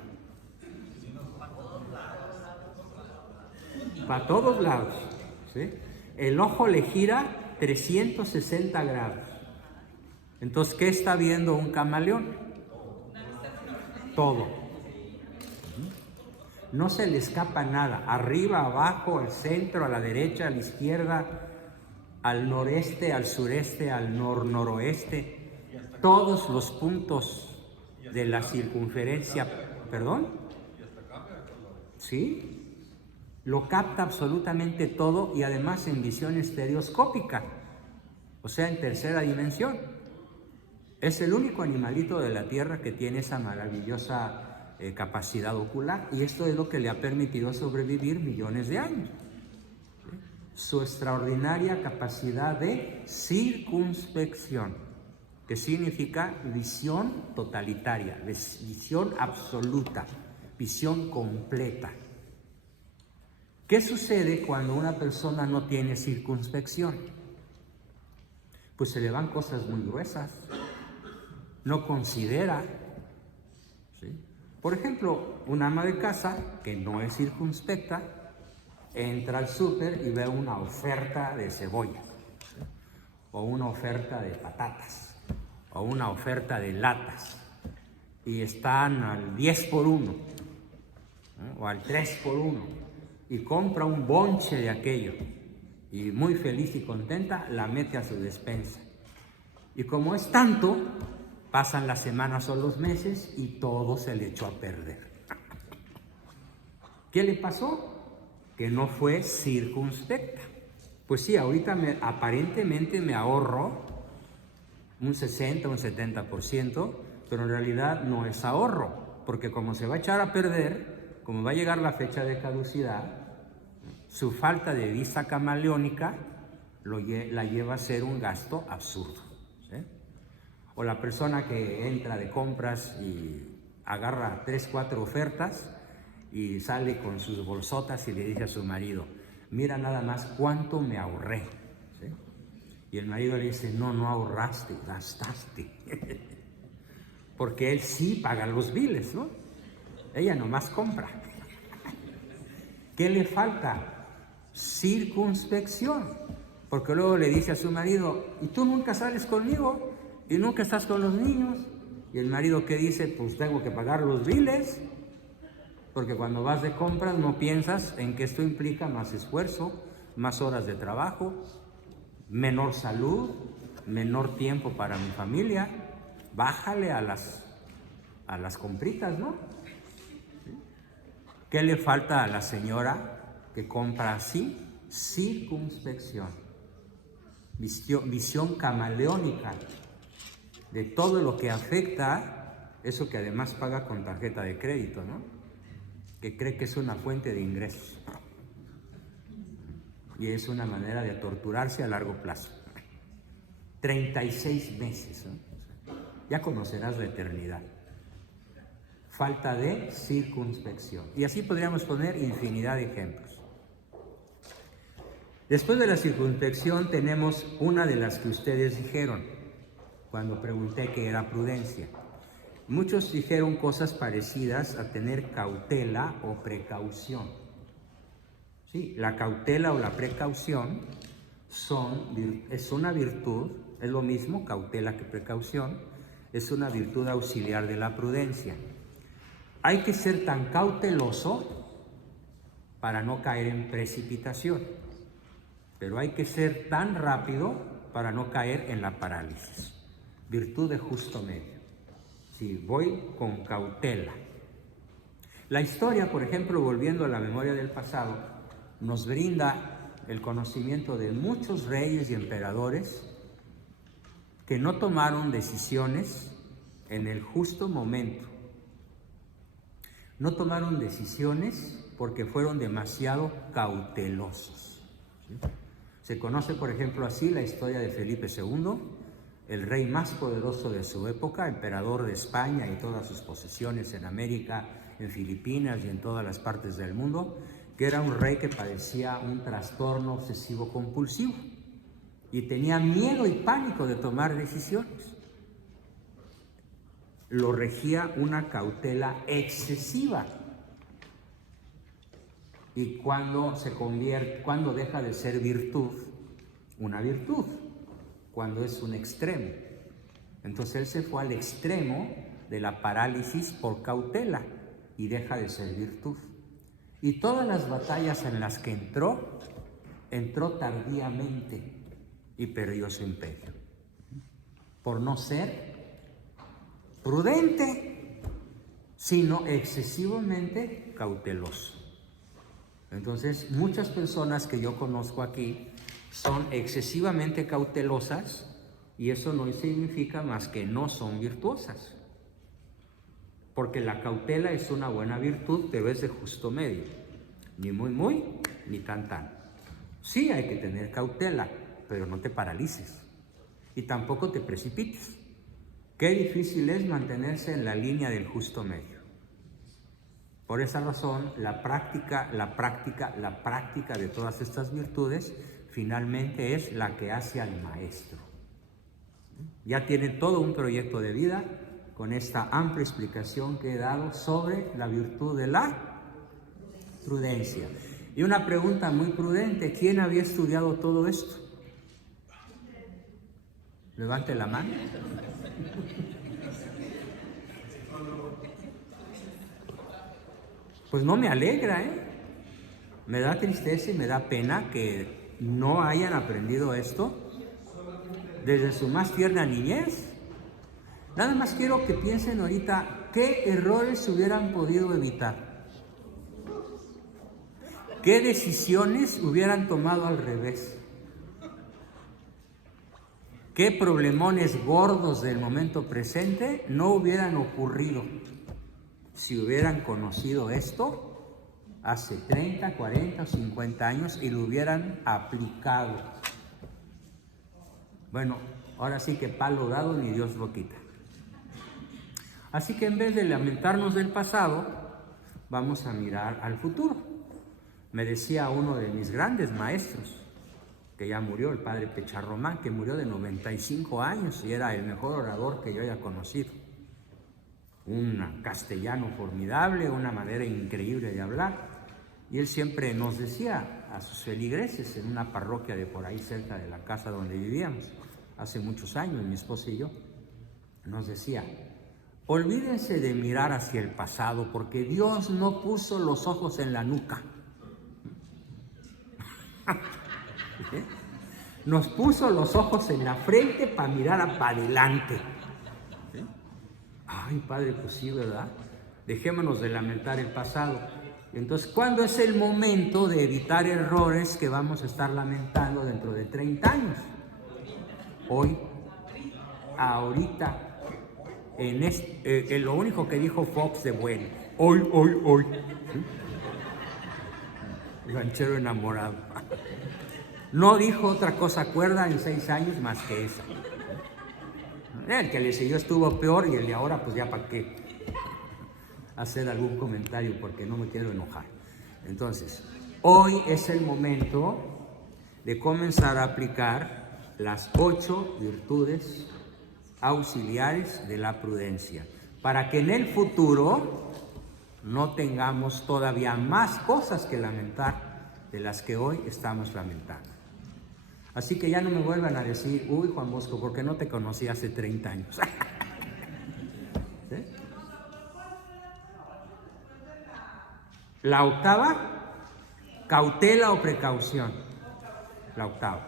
Para todos lados. ¿Sí? El ojo le gira 360 grados. Entonces, ¿qué está viendo un camaleón? Todo. No se le escapa nada. Arriba, abajo, al centro, a la derecha, a la izquierda, al noreste, al sureste, al noroeste. Todos los puntos de la circunferencia. ¿Perdón? ¿Sí? Lo capta absolutamente todo y además en visión estereoscópica, o sea, en tercera dimensión. Es el único animalito de la Tierra que tiene esa maravillosa capacidad ocular y esto es lo que le ha permitido sobrevivir millones de años. Su extraordinaria capacidad de circunspección, que significa visión totalitaria, visión absoluta, visión completa. ¿Qué sucede cuando una persona no tiene circunspección? Pues se le van cosas muy gruesas, no considera. ¿Sí? Por ejemplo, un ama de casa que no es circunspecta, entra al súper y ve una oferta de cebolla, ¿sí? O una oferta de patatas, o una oferta de latas, y están al 10 por 1, ¿no? O al 3 por 1. Y compra un bonche de aquello y muy feliz y contenta la mete a su despensa. Y como es tanto, pasan las semanas o los meses y todo se le echó a perder. ¿Qué le pasó? Que no fue circunspecta. Pues sí, ahorita aparentemente me ahorro un 60, un 70%, pero en realidad no es ahorro, porque como se va a echar a perder, como va a llegar la fecha de caducidad, su falta de vista camaleónica la lleva a ser un gasto absurdo. ¿Sí? O la persona que entra de compras y agarra 3, 4 ofertas y sale con sus bolsotas y le dice a su marido, mira nada más cuánto me ahorré. ¿Sí? Y el marido le dice, no, no ahorraste, gastaste. Porque él sí paga los biles, ¿no? Ella nomás compra. ¿Qué le falta? Circunspección. Porque luego le dice a su marido, ¿y tú nunca sales conmigo? ¿Y nunca estás con los niños? Y el marido, ¿qué dice? Pues tengo que pagar los biles. Porque cuando vas de compras no piensas en que esto implica más esfuerzo, más horas de trabajo, menor salud, menor tiempo para mi familia. Bájale a las compritas, ¿no? ¿Qué le falta a la señora que compra así? Circunspección, visión camaleónica de todo lo que afecta eso que además paga con tarjeta de crédito, ¿no? Que cree que es una fuente de ingresos y es una manera de torturarse a largo plazo. 36 meses, ¿no? Ya conocerás la eternidad. Falta de circunspección. Y así podríamos poner infinidad de ejemplos. Después de la circunspección tenemos una de las que ustedes dijeron cuando pregunté qué era prudencia. Muchos dijeron cosas parecidas a tener cautela o precaución. Sí, la cautela o la precaución es una virtud, es lo mismo cautela que precaución, es una virtud auxiliar de la prudencia. Hay que ser tan cauteloso para no caer en precipitación, pero hay que ser tan rápido para no caer en la parálisis. Virtud de justo medio. Sí, voy con cautela. La historia, por ejemplo, volviendo a la memoria del pasado, nos brinda el conocimiento de muchos reyes y emperadores que no tomaron decisiones en el justo momento. No tomaron decisiones porque fueron demasiado cautelosos. ¿Sí? Se conoce, por ejemplo, así la historia de Felipe II, el rey más poderoso de su época, emperador de España y todas sus posesiones en América, en Filipinas y en todas las partes del mundo, que era un rey que padecía un trastorno obsesivo compulsivo y tenía miedo y pánico de tomar decisiones. Lo regía una cautela excesiva. Y cuando deja de ser virtud, una virtud, cuando es un extremo. Entonces él se fue al extremo de la parálisis por cautela y deja de ser virtud. Y todas las batallas en las que entró tardíamente y perdió su imperio. Por no ser prudente, sino excesivamente cauteloso. Entonces, muchas personas que yo conozco aquí son excesivamente cautelosas y eso no significa más que no son virtuosas. Porque la cautela es una buena virtud, pero es de justo medio. Ni muy, muy, ni tan, tan. Sí hay que tener cautela, pero no te paralices. Y tampoco te precipites. Qué difícil es mantenerse en la línea del justo medio. Por esa razón, la práctica de todas estas virtudes finalmente es la que hace al maestro. Ya tienen todo un proyecto de vida con esta amplia explicación que he dado sobre la virtud de la prudencia. Y una pregunta muy prudente, ¿quién había estudiado todo esto? Levante la mano. Pues no me alegra, Me da tristeza y me da pena que no hayan aprendido esto desde su más tierna niñez. Nada más quiero que piensen ahorita qué errores se hubieran podido evitar. ¿Qué decisiones hubieran tomado al revés? ¿Qué problemones gordos del momento presente no hubieran ocurrido si hubieran conocido esto hace 30, 40 o 50 años y lo hubieran aplicado? Bueno, ahora sí que palo dado ni Dios lo quita. Así que en vez de lamentarnos del pasado, vamos a mirar al futuro. Me decía uno de mis grandes maestros, que ya murió, el padre Pecharromán, que murió de 95 años y era el mejor orador que yo haya conocido. Un castellano formidable, una manera increíble de hablar. Y él siempre nos decía a sus feligreses en una parroquia de por ahí cerca de la casa donde vivíamos, hace muchos años, mi esposa y yo, nos decía: olvídense de mirar hacia el pasado, porque Dios no puso los ojos en la nuca. ¿Sí? Nos puso los ojos en la frente para mirar para adelante. ¿Sí? Ay, Padre, pues sí, ¿verdad? Dejémonos de lamentar el pasado. Entonces, ¿cuándo es el momento de evitar errores que vamos a estar lamentando dentro de 30 años? Hoy, ahorita. En lo único que dijo Fox de bueno, hoy. ¿Sí? Ranchero enamorado. No dijo otra cosa cuerda en 6 años más que esa. El que le siguió estuvo peor y el de ahora, pues ya para qué hacer algún comentario, porque no me quiero enojar. Entonces, hoy es el momento de comenzar a aplicar las 8 virtudes auxiliares de la prudencia, para que en el futuro no tengamos todavía más cosas que lamentar de las que hoy estamos lamentando. Así que ya no me vuelvan a decir, uy, Juan Bosco, porque no te conocí hace 30 años. ¿Sí? La octava, cautela o precaución. La octava.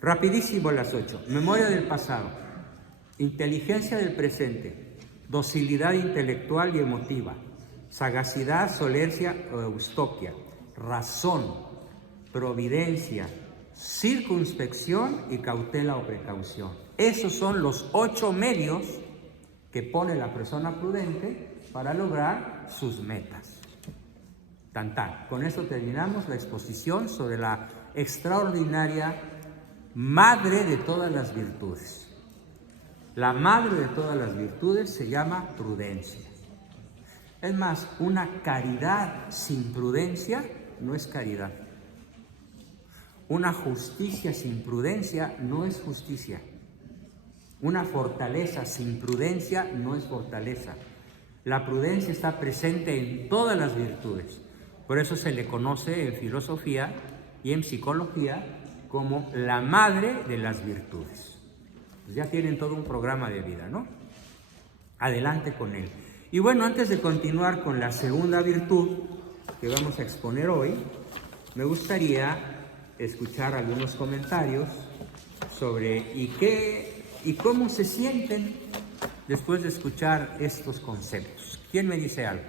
Rapidísimo las 8. Memoria del pasado, inteligencia del presente, docilidad intelectual y emotiva, sagacidad, solencia o eustoquia, razón, providencia, circunspección y cautela o precaución. Esos son los 8 medios que pone la persona prudente para lograr sus metas. Tan tan. Con eso terminamos la exposición sobre la extraordinaria madre de todas las virtudes. La madre de todas las virtudes se llama prudencia. Es más, una caridad sin prudencia no es caridad. Una justicia sin prudencia no es justicia. Una fortaleza sin prudencia no es fortaleza. La prudencia está presente en todas las virtudes. Por eso se le conoce en filosofía y en psicología como la madre de las virtudes. Pues ya tienen todo un programa de vida, ¿no? Adelante con él. Y bueno, antes de continuar con la segunda virtud que vamos a exponer hoy, me gustaría escuchar algunos comentarios sobre y cómo se sienten después de escuchar estos conceptos. ¿Quién me dice algo?